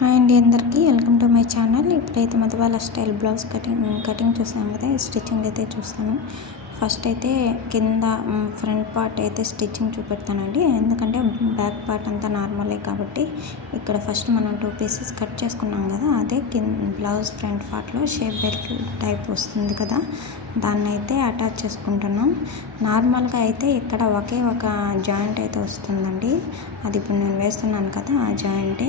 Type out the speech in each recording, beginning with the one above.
Hi అండి అందరికీ. Welcome to my channel. ఇప్పుడైతే Madhubala style blouse cutting cutting చూసాం కదా. స్టిచ్చింగ్ అయితే చూస్తాను. ఫస్ట్ అయితే కింద ఫ్రంట్ పార్ట్ అయితే స్టిచ్చింగ్ చూపెడతానండి. ఎందుకంటే బ్యాక్ పార్ట్ అంతా నార్మలే కాబట్టి ఇక్కడ ఫస్ట్ మనం టూ పీసెస్ కట్ చేసుకున్నాం కదా అదే కింద బ్లౌజ్ ఫ్రంట్ పార్ట్లో షేప్ బెల్ట్ టైప్ వస్తుంది కదా దాన్ని అయితే అటాచ్ చేసుకుంటున్నాం. నార్మల్గా అయితే ఇక్కడ ఒకే ఒక జాయింట్ అయితే వస్తుందండి. అది ఇప్పుడు నేను వేస్తున్నాను కదా ఆ జాయింటే.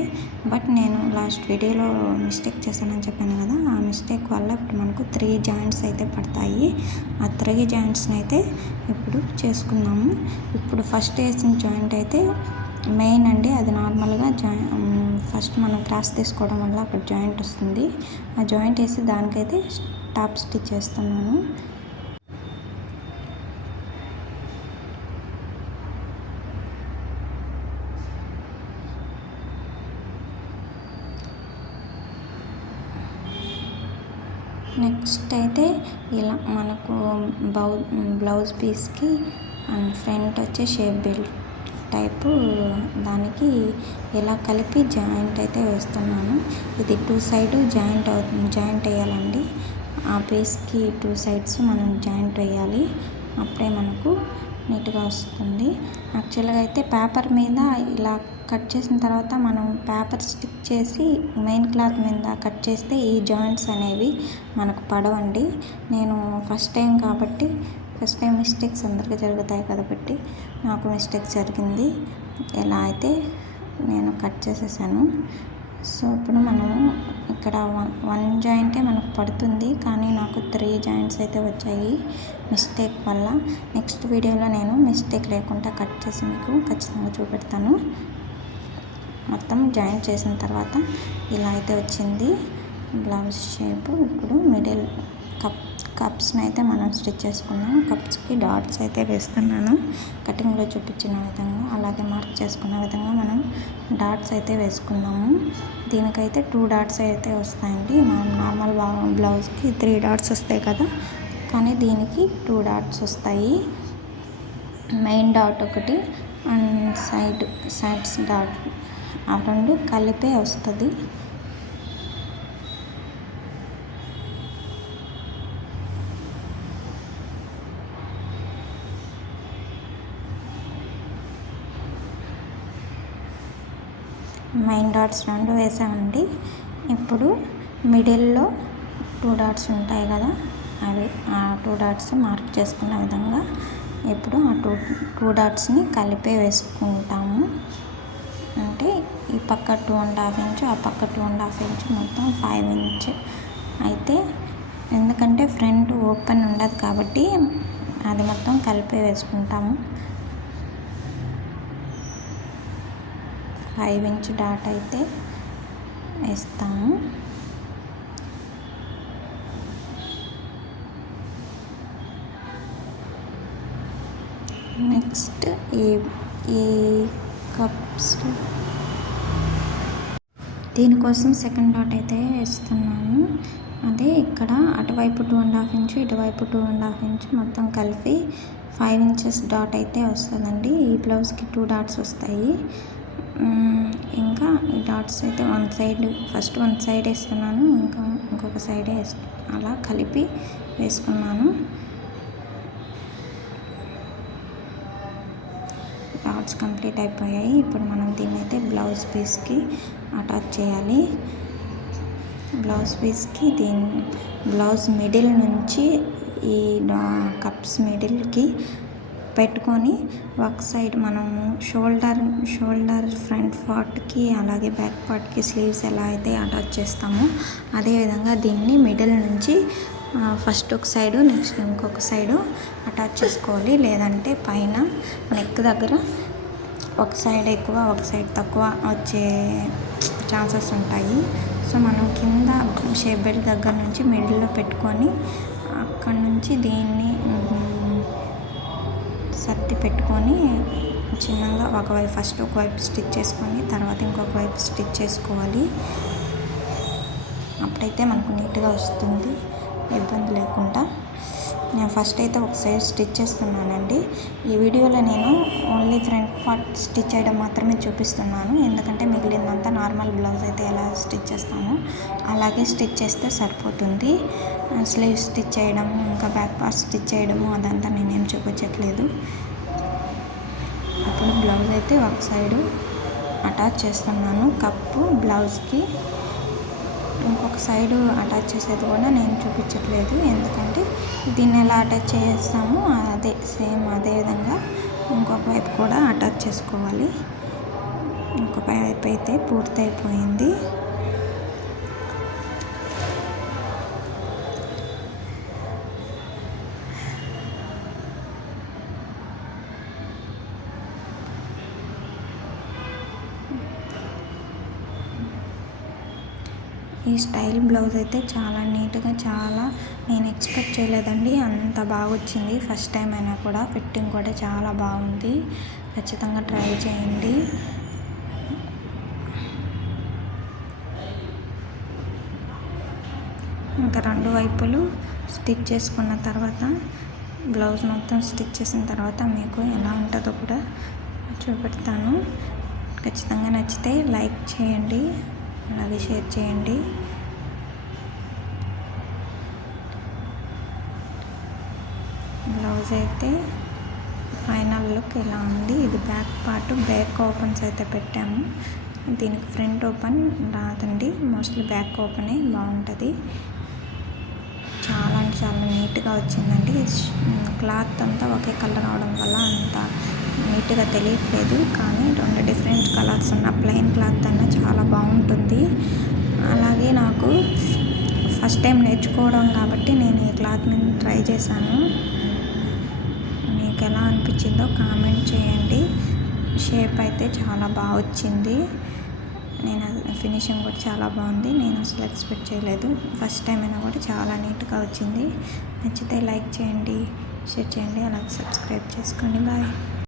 బట్ నేను లాస్ట్ వీడియోలో మిస్టేక్ చేశానని చెప్పాను కదా ఆ మిస్టేక్ వల్ల ఇప్పుడు మనకు త్రీ జాయింట్స్ అయితే పడతాయి. ఆ త్రీ జాయింట్స్ని అయితే ఇప్పుడు చేసుకుందాము. ఇప్పుడు ఫస్ట్ వేసిన జాయింట్ అయితే మెయిన్ అండి. అది నార్మల్గా జాయి ఫస్ట్ మనం క్రాస్ తీసుకోవడం వల్ల అక్కడ జాయింట్ వస్తుంది. ఆ జాయింట్ వేసి దానికైతే టాప్ స్టిచ్ చేస్తున్నాను నెక్స్ట్ అయితే ఇలా మనకు బౌ బ్లౌజ్ పీస్కి అండ్ ఫ్రంట్ వచ్చే షేప్ బెల్ట్ టైపు దానికి ఇలా కలిపి జాయింట్ అయితే వేస్తున్నాను. ఇది టూ సైడ్ జాయింట్ అవుతుంది జాయింట్ వేయాలండి. ఆ పీస్కి టూ సైడ్స్ మనం జాయింట్ వేయాలి. అప్పుడే మనకు నీట్గా వస్తుంది. యాక్చువల్గా అయితే పేపర్ మీద ఇలా కట్ చేసిన తర్వాత మనం పేపర్ స్టిక్ చేసి మెయిన్ క్లాత్ మీద కట్ చేస్తే ఈ జాయింట్స్ అనేవి మనకు పడవండి. నేను ఫస్ట్ టైం కాబట్టి ఫస్ట్ టైం మిస్టేక్స్ అందరికీ జరుగుతాయి కాబట్టి నాకు మిస్టేక్ జరిగింది. ఎలా అయితే నేను కట్ చేసేసాను. సో ఇప్పుడు మనము ఇక్కడ వన్ వన్ జాయింటే మనకు పడుతుంది. కానీ నాకు త్రీ జాయింట్స్ అయితే వచ్చాయి మిస్టేక్ వల్ల. నెక్స్ట్ వీడియోలో నేను మిస్టేక్ లేకుండా కట్ చేసి మీకు ఖచ్చితంగా చూపెడతాను. మొత్తం జాయింట్ చేసిన తర్వాత ఇలా అయితే వచ్చింది. బ్లౌజ్ షేప్ ఇప్పుడు మిడిల్ కప్ కప్స్ని అయితే మనం స్టిచ్ చేసుకున్నాం కప్స్కి డాట్స్ అయితే వేస్తున్నాను. కటింగ్లో చూపించిన విధంగా అలాగే మార్క్ చేసుకున్న విధంగా మనం డాట్స్ అయితే వేసుకున్నాము దీనికైతే టూ డాట్స్ అయితే వస్తాయండి. మనం నార్మల్ బ్లౌజ్కి త్రీ డాట్స్ వస్తాయి కదా కానీ దీనికి టూ డాట్స్ వస్తాయి. మెయిన్ డాట్ ఒకటి అండ్ సైడ్ సైడ్స్ డాట్ ఆ రెండు కలిపే వస్తుంది. మెయిన్ డాట్స్ రెండు వేసామండి. ఇప్పుడు మిడిల్లో టూ డాట్స్ ఉంటాయి కదా అవి ఆ టూ డాట్స్ మార్క్ చేసుకున్న విధంగా ఇప్పుడు ఆ టూ టూ డాట్స్ని కలిపే వేసుకుంటాము. అంటే ఈ పక్క టూ అండ్ హాఫ్ ఇంచ్ ఆ పక్క టూ అండ్ హాఫ్ ఇంచ్ మొత్తం ఫైవ్ ఇంచ్ అయితే ఎందుకంటే ఫ్రంట్ ఓపెన్ ఉండదు కాబట్టి అది మొత్తం కలిపే వేసుకుంటాము. ఫైవ్ ఇంచ్ డాట్ అయితే వేస్తాము. నెక్స్ట్ ఈ ఈ కప్స్ దీనికోసం సెకండ్ డాట్ అయితే వేస్తున్నాను. అదే ఇక్కడ అటువైపు టూ అండ్ హాఫ్ ఇంచు ఇటువైపు టూ అండ్ హాఫ్ ఇంచు మొత్తం కలిపి ఫైవ్ ఇంచెస్ డాట్ అయితే వస్తుందండి. ఈ బ్లౌజ్కి టూ డాట్స్ వస్తాయి. ఇంకా ఈ డాట్స్ అయితే one side first one side వేస్తున్నాను ఇంకా ఇంకొక సైడ్ అలా కలిపి వేసుకున్నాను. డాట్స్ కంప్లీట్ అయిపోయాయి. ఇప్పుడు మనం దీన్ని అయితే బ్లౌజ్ పీస్కి అటాచ్ చేయాలి. బ్లౌజ్ పీస్కి దీని బ్లౌజ్ మిడిల్ నుంచి ఈ కప్స్ మిడిల్కి పెట్టుకొని ఒక సైడ్ మనము షోల్డర్ షోల్డర్ ఫ్రంట్ పార్ట్కి అలాగే బ్యాక్ పార్ట్కి స్లీవ్స్ ఎలా అయితే అటాచ్ చేస్తామో అదేవిధంగా దీన్ని మిడిల్ నుంచి ఫస్ట్ ఒక సైడు నెక్స్ట్ ఇంకొక సైడు అటాచ్ చేసుకోవాలి. లేదంటే పైన నెక్ దగ్గర ఒక సైడ్ ఎక్కువ ఒక సైడ్ తక్కువ వచ్చే ఛాన్సెస్ ఉంటాయి. సో మనం కింద షేప్ బెల్ట్ దగ్గర నుంచి మిడిల్లో పెట్టుకొని అక్కడ నుంచి దీన్ని సర్ది పెట్టుకొని చిన్నగా ఒకవైపు ఫస్ట్ ఒకవైపు స్టిచ్ చేసుకొని తర్వాత ఇంకొక వైపు స్టిచ్ చేసుకోవాలి. అప్పుడైతే మనకు నీట్గా వస్తుంది. ఇబ్బంది లేకుండా. నేను ఫస్ట్ అయితే ఒక సైడ్ స్టిచ్ చేస్తున్నానండి. ఈ వీడియోలో నేను ఓన్లీ ఫ్రంట్ పార్ట్ స్టిచ్ చేయడం మాత్రమే చూపిస్తున్నాను. ఎందుకంటే మిగిలిందంతా నార్మల్ బ్లౌజ్ అయితే ఎలా స్టిచ్ చేస్తామో అలాగే స్టిచ్ చేస్తే సరిపోతుంది. స్లీవ్ స్టిచ్ చేయడము ఇంకా బ్యాక్ పార్ట్ స్టిచ్ చేయడము అదంతా నేనేం చూపించట్లేదు అప్పుడు బ్లౌజ్ అయితే ఒక సైడు అటాచ్ చేస్తున్నాను. కప్పు బ్లౌజ్కి ఇంకొక సైడు అటాచ్ చేసేది కూడా నేను చూపించట్లేదు. ఎందుకంటే దీన్ని ఎలా అటాచ్ చేస్తామో అదే సేమ్ అదే విధంగా ఇంకొక వైపు కూడా అటాచ్ చేసుకోవాలి. ఇంకొక వైపు అయితే పూర్తయిపోయింది. ఈ స్టైల్ బ్లౌజ్ అయితే చాలా నీట్గా చాలా నేను ఎక్స్పెక్ట్ చేయలేదండి. అంత బాగా వచ్చింది ఫస్ట్ టైం అయినా కూడా ఫిట్టింగ్ కూడా చాలా బాగుంది. ఖచ్చితంగా ట్రై చేయండి. ఇంకా రెండు వైపులు స్టిచ్ చేసుకున్న తర్వాత బ్లౌజ్ మొత్తం స్టిచ్ చేసిన తర్వాత మీకు ఎలా ఉంటుందో కూడా చూపెడతాను. ఖచ్చితంగా నచ్చితే లైక్ చేయండి. అది షేర్ చేయండి. బ్లౌజ్ అయితే ఫైనల్ లుక్ ఇలా ఉంది? ఇది బ్యాక్ పార్ట్ బ్యాక్ ఓపెన్స్ అయితే పెట్టాము. దీనికి ఫ్రంట్ ఓపెన్ రాదండి. మోస్ట్లీ బ్యాక్ ఓపెనే బాగుంటుంది. చాలా అంటే చాలా నీట్గా వచ్చిందండి. క్లాత్ అంతా ఒకే కలర్ అవడం వల్ల అంత నీట్గా తెలియట్లేదు. కానీ రెండు డిఫరెంట్ కలర్స్ ఉన్న ప్లెయిన్ క్లాత్ అన్న బాగుంటుంది. అలాగే నాకు ఫస్ట్ టైం నేర్చుకోవడం కాబట్టి నేను ఈ క్లాత్ మీద ట్రై చేశాను. మీకు ఎలా అనిపించిందో కామెంట్ చేయండి. షేప్ అయితే చాలా బాగా వచ్చింది. నేను ఫినిషింగ్ కూడా చాలా బాగుంది. నేను అసలు ఎక్స్పెక్ట్ చేయలేదు. ఫస్ట్ టైం అయినా కూడా చాలా నీట్గా వచ్చింది. నచ్చితే లైక్ చేయండి షేర్ చేయండి అలాగే సబ్స్క్రైబ్ చేసుకోండి. బాయ్.